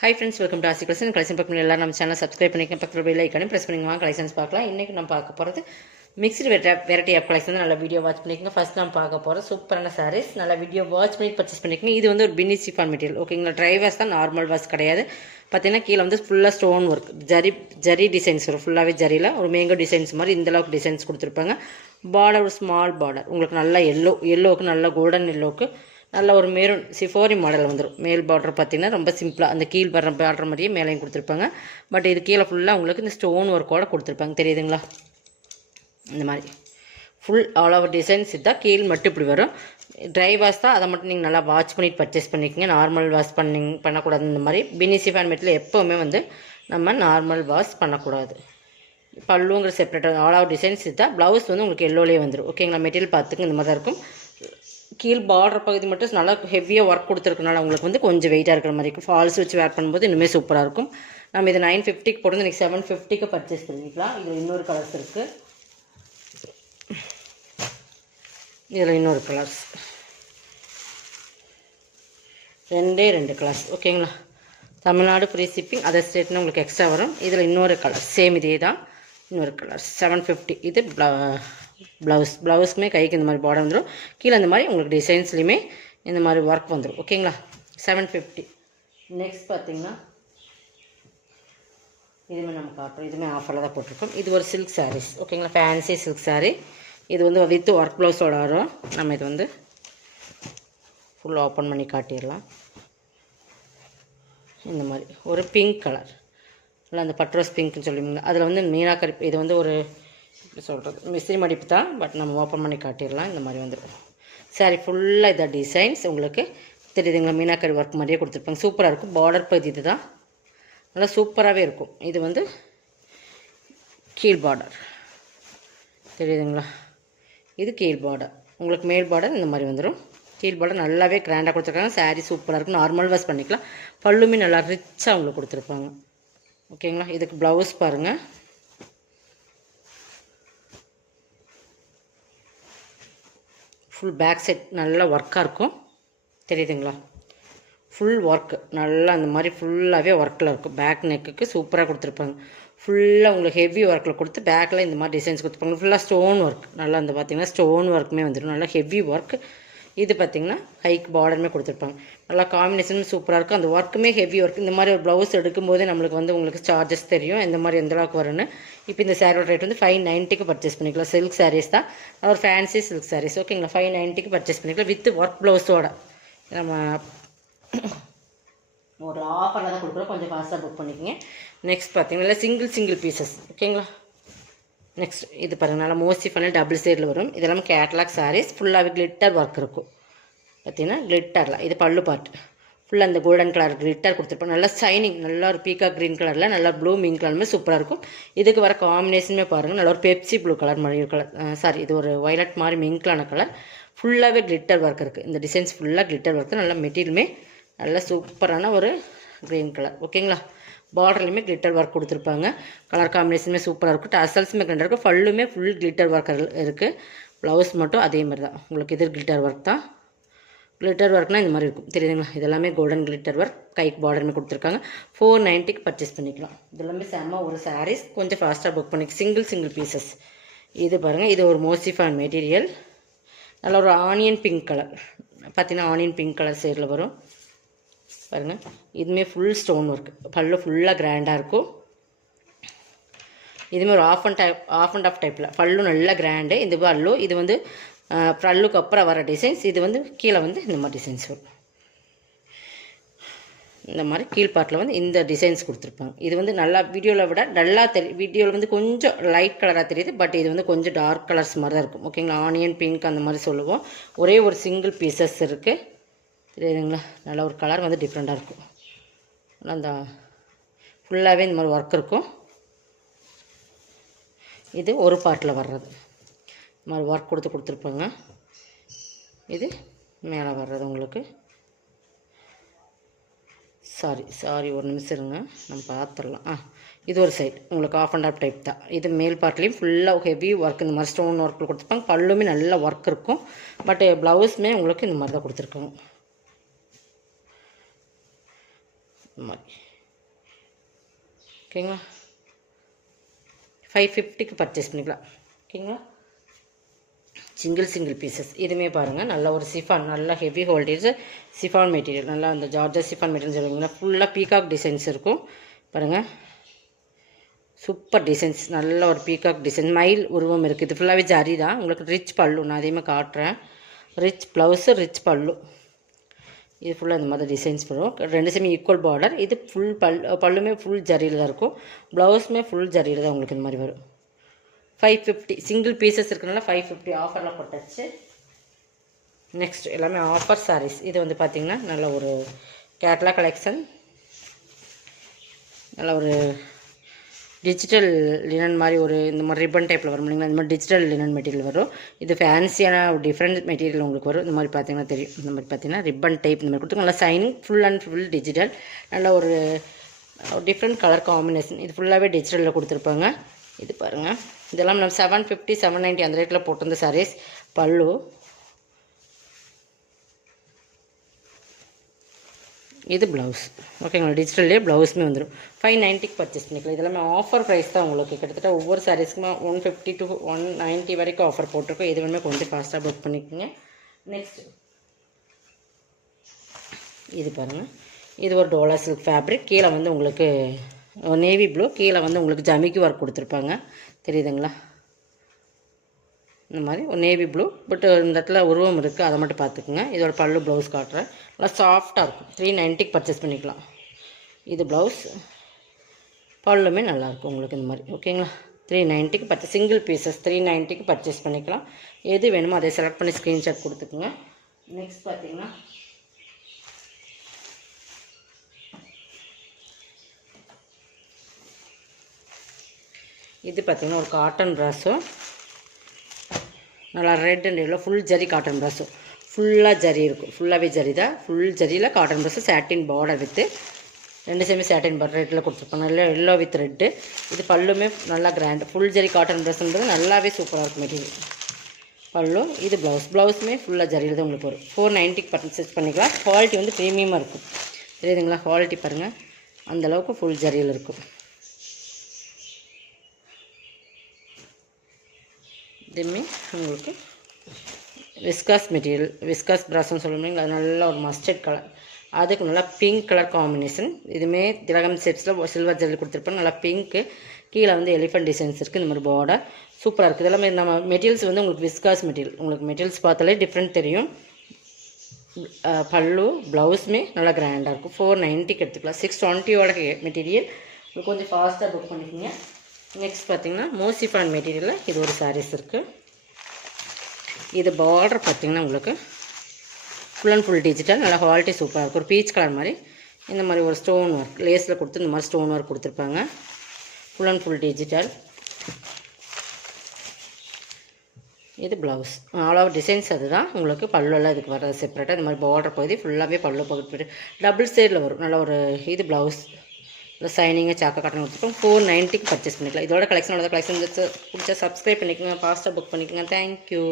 Hi friends, welcome to Asi Collection. Collection பார்க்கணும் எல்லாரும் நம்ம சேனலை சப்ஸ்கிரைப் பண்ணிக்கங்க, பக்கத்துல பெல் ஐகானையும் பிரஸ் பண்ணிங்க. வாங்க கலெக்ஷன்ஸ் பார்க்கலாம். இன்னைக்கு நம்ம பார்க்க போகிறது மிக்ஸ்டு வெரைட்டி ஆஃப் கலெக்ஷன். நல்ல வீடியோ வாட்ச் பண்ணிக்கங்க. ஃபர்ஸ்ட் நம்ம பார்க்க போகிற சூப்பரான சாரீஸ். நல்ல வீடியோ வாட்ச் பண்ணி பர்ச்சேஸ் பண்ணிக்கங்க. இது வந்து ஒரு பின்னி சிஃபான் மெட்டீரியல், ஓகேங்களா? ட்ரை வாஷ் தான், நார்மல் வாஷ் கிடையாது. பார்த்தீங்கன்னா கீழே வந்து ஃபுல்லாக ஸ்டோன் ஒர்க், ஜரி டிசைன்ஸ் வரும். ஃபுல்லாகவே ஜரியில் ஒரு மேங்கோ டிசைன்ஸ் மாதிரி இந்தளவுக்கு டிசைன்ஸ் கொடுத்துருப்பாங்க. பார்டர் ஒரு ஸ்மால் பார்டர், உங்களுக்கு நல்லா எல்லோவுக்கு நல்ல கோல்டன் எல்லோவுக்கு நல்ல ஒரு மெரூன் சிஃபோரி மாடல் வந்துடும். மேல் பார்டர் பார்த்திங்கன்னா ரொம்ப சிம்பிளாக அந்த கீழ் பார்டர் மாதிரியே மேலேயும் கொடுத்துருப்பாங்க. பட் இது கீழே ஃபுல்லாக உங்களுக்கு இந்த ஸ்டோன் ஒர்க்கோட கொடுத்துருப்பாங்க, தெரியுதுங்களா? இந்த மாதிரி ஃபுல் ஆல் ஓவர் டிசைன்ஸ் இதுதான். கீழ் மட்டும் இப்படி வரும். ட்ரை வாஷ் தான், அதை மட்டும் நீங்கள் நல்லா வாட்ச் பண்ணிட்டு பர்ச்சேஸ் பண்ணிக்கோங்க. நார்மல் வாஷ் பண்ணக்கூடாது. இந்த மாதிரி பின்னி சிஃபான் மெட்டீரியல் எப்போவுமே வந்து நம்ம நார்மல் வாஷ் பண்ணக்கூடாது. பல்லுங்கிற செப்பரேட்டாக ஆல் ஓவர் டிசைன்ஸ் இதுதான். ப்ளவுஸ் வந்து உங்களுக்கு எல்லோலேயே வந்துடும், ஓகேங்களா? மெட்டீரியல் பார்த்துக்கு இந்த மாதிரி தான் இருக்கும். கீழ் பார்டர் பகுதி மட்டும் நல்லா ஹெவியாக ஒர்க் கொடுத்துருக்கனால உங்களுக்கு வந்து கொஞ்சம் வெயிட்டாக இருக்கிற மாதிரி இருக்கும். ஃபால்ஸ் வச்சு வேர் பண்ணும்போது இன்னுமே சூப்பராக இருக்கும். நம்ம இதை 950க்கு போட்டு இன்றைக்கி 750க்கு பர்ச்சேஸ் பண்ணிக்கலாம். இதில் இன்னொரு கலர்ஸ் இருக்குது. இதில் இன்னொரு கலர்ஸ் ரெண்டு கலர்ஸ், ஓகேங்களா? தமிழ்நாடு ஃப்ரீ ஷிப்பிங், அதர் ஸ்டேட்னு உங்களுக்கு எக்ஸ்ட்ரா வரும். இதில் இன்னொரு கலர் சேம் இதே தான், இன்னொரு கலர் 750. இது ப்ளவுஸ்க்குமே கைக்கு இந்த மாதிரி பார்டர் வந்துடும். கீழே இந்த மாதிரி உங்களுக்கு டிசைன்ஸ்லையுமே இந்த மாதிரி ஒர்க் வந்துடும், ஓகேங்களா? 750. நெக்ஸ்ட் பார்த்தீங்கன்னா இதுவுமே நம்ம காட்டுறோம். இதுவுமே ஆஃபரில் தான் போட்டிருக்கோம். இது ஒரு சில்க் சாரீஸ், ஓகேங்களா? Fancy silk sari. இது வந்து வித் ஒர்க் ப்ளவுஸோட வரும். நம்ம இது வந்து ஃபுல் ஓப்பன் பண்ணி காட்டிடலாம். இந்த மாதிரி ஒரு பிங்க் கலர், இல்லை அந்த பட்ரோஸ் பிங்க்னு சொல்லுவீங்க. அதில் வந்து மீனாக்கரி, இது வந்து ஒரு சொல்கிறது மிஸ்திரி மடிப்பு தான், பட் நம்ம ஓப்பன் பண்ணி காட்டிடலாம். இந்த மாதிரி வந்துடும். சாரி ஃபுல்லாக இதாக டிசைன்ஸ் உங்களுக்கு தெரியுதுங்களா? மீனாக்கரி ஒர்க் மாதிரியே கொடுத்துருப்பாங்க. சூப்பராக இருக்கும். பார்டர் பகுதி இது தான், நல்லா சூப்பராகவே இருக்கும். இது வந்து கீழ் பார்டர் தெரியுதுங்களா? இது கீழ் பார்டர். உங்களுக்கு மேல் பார்டர் இந்த மாதிரி வந்துடும். கீழ் பார்டர் நல்லாவே கிராண்டாக கொடுத்துருக்காங்க. சாரீ சூப்பராக இருக்கும். நார்மல் வாஷ் பண்ணிக்கலாம். பல்லுமே நல்லா ரிச்சாக உங்களுக்கு கொடுத்துருப்பாங்க, ஓகேங்களா? இதுக்கு ப்ளவுஸ் பாருங்கள். ஃபுல் பேக் செட் நல்லா ஒர்க்காக இருக்கும், தெரியுதுங்களா? ஃபுல் ஒர்க்கு நல்லா அந்த மாதிரி ஃபுல்லாகவே ஒர்க்கில் இருக்கும். பேக் நெக்குக்கு சூப்பராக கொடுத்துருப்பாங்க. ஃபுல்லாக உங்களுக்கு ஹெவி ஒர்க்கில் கொடுத்து பேக்கில் இந்த மாதிரி டிசைன்ஸ் கொடுத்துருப்பாங்க. ஃபுல்லாக ஸ்டோன் ஒர்க் நல்லா அந்த பார்த்திங்கன்னா ஸ்டோன் ஒர்க்குமே வந்துடும். நல்லா ஹெவி ஒர்க். இது பார்த்திங்கன்னா ஹைக் பார்டருமே கொடுத்துருப்பாங்க. நல்லா காம்பினேஷனும் சூப்பராக இருக்கும். அந்த ஒர்க்குமே ஹெவி ஒர்க். இந்த மாதிரி ஒரு ப்ளவுஸ் எடுக்கும்போதே நம்மளுக்கு வந்து உங்களுக்கு சார்ஜஸ் தெரியும் எந்த மாதிரி எந்த அளவுக்கு வரும்னு. இப்போ இந்த சாரியோட ரேட் வந்து 590க்கு பர்ச்சேஸ் பண்ணிக்கலாம். சில்க் சாரீஸ் தான், ஒரு ஃபேன்சி சில்க் சாரீஸ், ஓகேங்களா? 590க்கு பர்ச்சேஸ் பண்ணிக்கலாம் வித் ஒர்க் ப்ளவுஸோட. நம்ம ஒரு ஆஃபரில் தான் கொடுக்குறோம், கொஞ்சம் ஃபாஸ்ட்டாக புக் பண்ணிக்கோங்க. நெக்ஸ்ட் பார்த்தீங்கன்னா சிங்கிள் பீசஸ், ஓகேங்களா? நெக்ஸ்ட் இது பாருங்கள், நல்லா மோஸ்ட்லி பண்ணி டபுள் சைடில் வரும். இதெல்லாம் கேட்லாக் சாரீஸ். ஃபுல்லாகவே கிளிட்டர் ஒர்க் இருக்கும். பார்த்தீங்கன்னா கிளிட்டரில் இது பல்லு பார்ட் ஃபுல்லாக அந்த கோல்டன் கலர் கிளிட்டர் கொடுத்துருப்போம். நல்லா ஷைனிங், நல்லா ஒரு பீக்கா க்ரீன் கலரில் நல்லா ப்ளூ மீன் கலருமே சூப்பராக இருக்கும். இதுக்கு வர காம்பினேஷனுமே பாருங்கள், நல்லா ஒரு பெப்சி ப்ளூ கலர் மாதிரி கலர், சாரி இது ஒரு வயலட் மாதிரி மிங்க்லான கலர். ஃபுல்லாகவே கிளிட்டர் ஒர்க் இருக்குது. இந்த டிசைன்ஸ் ஃபுல்லாக கிளிட்டர் ஒர்க்கு. நல்லா மெட்டீரியலுமே நல்லா சூப்பரான ஒரு க்ரீன் கலர், ஓகேங்களா? பார்டர்லையுமே கிளிட்டர் ஒர்க் கொடுத்துருப்பாங்க. கலர் காம்பினேஷனுமே சூப்பராக இருக்கும். டசல்ஸுமே கிளிட்டர் இருக்கும். ஃபல்லுமே ஃபுல் கிளிட்டர் ஒர்க் இருக்குது. ப்ளவுஸ் மட்டும் அதே மாதிரி தான் உங்களுக்கு. இது கிளிட்டர் ஒர்க் தான். கிளிட்டர் ஒர்க்னால் இந்த மாதிரி இருக்கும், தெரியுதுங்களா? இதெல்லாமே கோல்டன் கிளிட்டர் ஒர்க். கைக்கு பார்டருமே கொடுத்துருக்காங்க. 490க்கு பர்ச்சேஸ் பண்ணிக்கலாம். இதெல்லாமே செம்ம ஒரு சாரீஸ். கொஞ்சம் ஃபாஸ்ட்டாக புக் பண்ணிக்க. Single pieces. இது பாருங்கள், இது ஒரு மோசிஃபான் மெட்டீரியல். நல்ல ஒரு ஆனியன் பிங்க் கலர், பார்த்தீங்கன்னா ஆனியன் பிங்க் கலர் சைடில் வரும் பாருங்கள். இதுவுமே ஃபுல் ஸ்டோன் ஒர்க். பல்லு ஃபுல்லாக கிராண்டாக இருக்கும். இதுவுமே ஒரு ஆஃப் அண்ட் ஆஃப் டைப்பில் பல்லு நல்லா கிராண்டு. இந்த பல்லு இது வந்து பல்லுக்கு அப்புறம் வர டிசைன்ஸ். இது வந்து கீழே வந்து இந்த மாதிரி டிசைன்ஸ் வரும். இந்த மாதிரி கீழ்பாட்டில் வந்து இந்த டிசைன்ஸ் கொடுத்துருப்பாங்க. இது வந்து நல்லா வீடியோவில் விட டல்லாக தெரியும். வீடியோவில் வந்து கொஞ்சம் லைட் கலராக தெரியுது, பட் இது வந்து கொஞ்சம் டார்க் கலர்ஸ் மாதிரி தான் இருக்கும், ஓகேங்களா? ஆனியன் பிங்க் அந்த மாதிரி சொல்லுவோம். ஒரே ஒரு சிங்கிள் பீசஸ் இருக்குது, தெரியுதுங்களா? நல்ல ஒரு கலர் வந்து டிஃப்ரெண்ட்டாக இருக்கும். அந்த ஃபுல்லாகவே இந்த மாதிரி ஒர்க் இருக்கும். இது ஒரு பார்ட்டில் வர்றது இந்த மாதிரி ஒர்க் கொடுத்துருப்பாங்க. இது மேலே வர்றது உங்களுக்கு. சாரி ஒரு நிமிஷம் இருங்க, நம்ம பார்த்துடலாம். இது ஒரு சைடு உங்களுக்கு ஆஃப் அண்ட் ஆஃப் டைப் தான். இது மேல் பார்ட்லேயும் ஃபுல்லாக ஹெவி ஒர்க் இந்த மாதிரி ஸ்டோன் ஒர்க்கில் கொடுத்துருப்பாங்க. பல்லுமே நல்ல ஒர்க் இருக்கும். பட் ப்ளவுஸுமே உங்களுக்கு இந்த மாதிரி தான் கொடுத்துருக்காங்க. இந்த மாதிரி ஓகேங்களா. 550க்கு பர்ச்சேஸ் பண்ணிக்கலாம் ஓகேங்களா. சிங்கிள் பீசஸ் இதுவுமே பாருங்கள், நல்ல ஒரு சிஃபான், நல்லா ஹெவி ஹோல்டேஜ் சிஃபான் மெட்டீரியல், நல்லா அந்த ஜார்ஜஸ் சிஃபான் மெட்டீரியல் சொல்லுவீங்கன்னா ஃபுல்லாக பீகாக் டிசைன்ஸ் இருக்கும் பாருங்கள். சூப்பர் டிசைன்ஸ், நல்ல ஒரு பீகாக் டிசைன், மயில் உருவம் இருக்குது. இது ஃபுல்லாகவே ஜரி தான். உங்களுக்கு ரிச் பல்லு, நான் அதையுமே காட்டுறேன். ரிச் ப்ளவுஸு, ரிச் பல்லு. இது ஃபுல்லாக இந்த மாதிரி டிசைன்ஸ் வரும். ரெண்டு சேமே ஈக்குவல் பார்டர். இது ஃபுல் பல்லுமே ஃபுல் ஜரியில் தான் இருக்கும். ப்ளவுஸுமே ஃபுல் ஜரியில் தான் உங்களுக்கு இந்த மாதிரி வரும். 550 சிங்கிள் பீசஸ் இருக்கிறனால 550 ஆஃபரில் போட்டாச்சு. நெக்ஸ்ட் எல்லாமே ஆஃபர் சாரீஸ். இது வந்து பார்த்திங்கன்னா நல்ல ஒரு கேட்லா கலெக்ஷன், நல்ல ஒரு டிஜிட்டல் லினன் மாதிரி ஒரு இந்த மாதிரி ரிப்பன் டைப்பில் வரும் இல்லைங்களா, இந்த மாதிரி டிஜிட்டல் லினன் மெட்டீரியல் வரும். இது ஃபேன்சியான ஒரு டிஃப்ரெண்ட் மெட்டீரியல் உங்களுக்கு வரும். இந்த மாதிரி பார்த்திங்கன்னா தெரியும். இந்த மாதிரி பார்த்திங்கன்னா ரிப்பன் டைப் இந்த மாதிரி கொடுத்து நல்லா signing, full and full digital, நல்ல ஒரு டிஃப்ரெண்ட் கலர் காம்பினேஷன். இது ஃபுல்லாகவே டிஜிட்டலில் கொடுத்துருப்பாங்க. இது பாருங்கள், இதெல்லாம் நம்ம 750 790 அந்த ரேட்டில் போட்டிருந்த சாரீஸ். பல்லு, இது ப்ளவுஸ் ஓகேங்களா. டிஜிட்டல்லே ப்ளவுஸுமே வந்துடும். 590க்கு பர்ச்சேஸ் பண்ணிக்கலாம். இதெல்லாமே ஆஃபர் ப்ரைஸ் தான் உங்களுக்கு. கிட்டத்தட்ட ஒவ்வொரு சாரீஸ்க்குமே 150 to 190 வரைக்கும் ஆஃபர் போட்டிருக்கோம். இது வேணுமே கொஞ்சம் ஃபாஸ்ட்டாக புக் பண்ணிக்கோங்க. நெக்ஸ்ட் இது பாருங்கள், இது ஒரு டோலா சில்க் ஃபேப்ரிக். கீழே வந்து உங்களுக்கு நேவி ப்ளூ, கீழே வந்து உங்களுக்கு ஜமிக்கி ஒர்க் கொடுத்துருப்பாங்க, தெரியுதுங்களா. இந்த மாதிரி ஒரு நேவி ப்ளூ, பட் இந்த இடத்துல உருவம் இருக்குது, அதை மட்டும் பார்த்துக்குங்க. இதோட பல்லு ப்ளவுஸ் காட்டுறேன், நல்லா சாஃப்டாக இருக்கும். 390க்கு பர்ச்சேஸ் பண்ணிக்கலாம். இது ப்ளவுஸ், பல்லுமே நல்லாயிருக்கும் உங்களுக்கு இந்த மாதிரி ஓகேங்களா. 390க்கு பர்ச்சேஸ், சிங்கிள் பீசஸ் 390க்கு பர்ச்சேஸ் பண்ணிக்கலாம். எது வேணுமோ அதை செலக்ட் பண்ணி ஸ்க்ரீன்ஷாட் கொடுத்துக்குங்க. நெக்ஸ்ட் பார்த்திங்கன்னா இது பார்த்திங்கன்னா ஒரு காட்டன் ப்ராஸோ, நல்லா red and yellow full zari cotton brasso, ஃபுல்லாக ஜரி இருக்கும். ஃபுல்லாகவே ஜரி தான், ஃபுல் ஜரியில் cotton brasso, satin border with, ரெண்டு சேமே சாட்டின் பார்டர் ரெட்டில் கொடுத்துருப்பாங்க, நல்லா எல்லோ வித் ரெட்டு. இது பல்லுமே நல்லா கிராண்ட், ஃபுல் ஜரி காட்டன் ப்ராஸ்ன்றது நல்லாவே சூப்பராக இருக்கும் மெட்டீரியல். பல்லு, இது ப்ளவுஸுமே ஃபுல்லாக ஜரியில் தான் உங்களுக்கு வரும். 490க்கு பர்ச்சேஸ் பண்ணிக்கலாம். குவாலிட்டி வந்து ப்ரீமியமாக இருக்கும், தெரியுதுங்களா. குவாலிட்டி பாருங்கள், அந்தளவுக்கு ஃபுல் ஜரியில் இருக்கும். இதுவுமே உங்களுக்கு விஸ்காஸ் மெட்டீரியல், விஸ்காஸ் ப்ராஸ்ன்னு சொல்லுவீங்க, அது நல்ல ஒரு மஸ்டர்ட் கலர், அதுக்கு நல்லா பிங்க் கலர் காம்பினேஷன். இதுவுமே திலகம் செட்ஸில் சில்வர் ஜெல்லி கொடுத்துருப்போம். நல்லா பிங்க்கு, கீழே வந்து எலிஃபென்ட் டிசைன்ஸ் இருக்குது. இந்த மாதிரி பார்டர் சூப்பராக இருக்குது. இதெல்லாமே நம்ம மெட்டீரியல்ஸ் வந்து உங்களுக்கு விஸ்காஸ் மெட்டீரியல், உங்களுக்கு மெட்டீரியல்ஸ் பார்த்தாலே டிஃப்ரெண்ட் தெரியும். பல்லு ப்ளவுஸுமே நல்லா கிராண்டாக இருக்கும். 490க்கு எடுத்துக்கலாம். 620ஓட மெட்டீரியல். உங்களுக்கு கொஞ்சம் ஃபாஸ்ட்டாக புக் பண்ணிக்கோங்க. நெக்ஸ்ட் பார்த்திங்கன்னா மோசிஃபான் மெட்டீரியலில் இது ஒரு சாரீஸ் இருக்குது. இது பார்டர் பார்த்திங்கன்னா உங்களுக்கு ஃபுல் அண்ட் ஃபுல் டிஜிட்டல், நல்லா குவாலிட்டி சூப்பராக இருக்கும். ஒரு பீச் கலர் மாதிரி இந்த மாதிரி ஒரு ஸ்டோன் ஒர்க் லேஸில் கொடுத்து இந்த மாதிரி ஸ்டோன் ஒர்க் கொடுத்துருப்பாங்க. Full and full digital. இது ப்ளவுஸ், ஆல் ஓவர் டிசைன்ஸ் அதுதான். உங்களுக்கு பல்லுலாம் இதுக்கு வர்றது செப்பரேட்டாக. இந்த மாதிரி பார்டர் பகுதி ஃபுல்லாகவே பல்லு பகுதி போய்ட்டு டபுள் சைடில் வரும். நல்ல ஒரு இது ப்ளவுஸ், இல்லை சைனிங்காக சாக்கா காட்டன் கொடுத்துருக்கோம். 490க்கு பர்ச்சேஸ் பண்ணிக்கலாம். இதோட கலெக்ஷனோட கலெக்ஷன் பிடிச்சா சப்ஸ்கிரைப் பண்ணிக்கோங்க, ஃபாஸ்ட்டாக புக் பண்ணிக்கோங்க. தேங்க்யூ.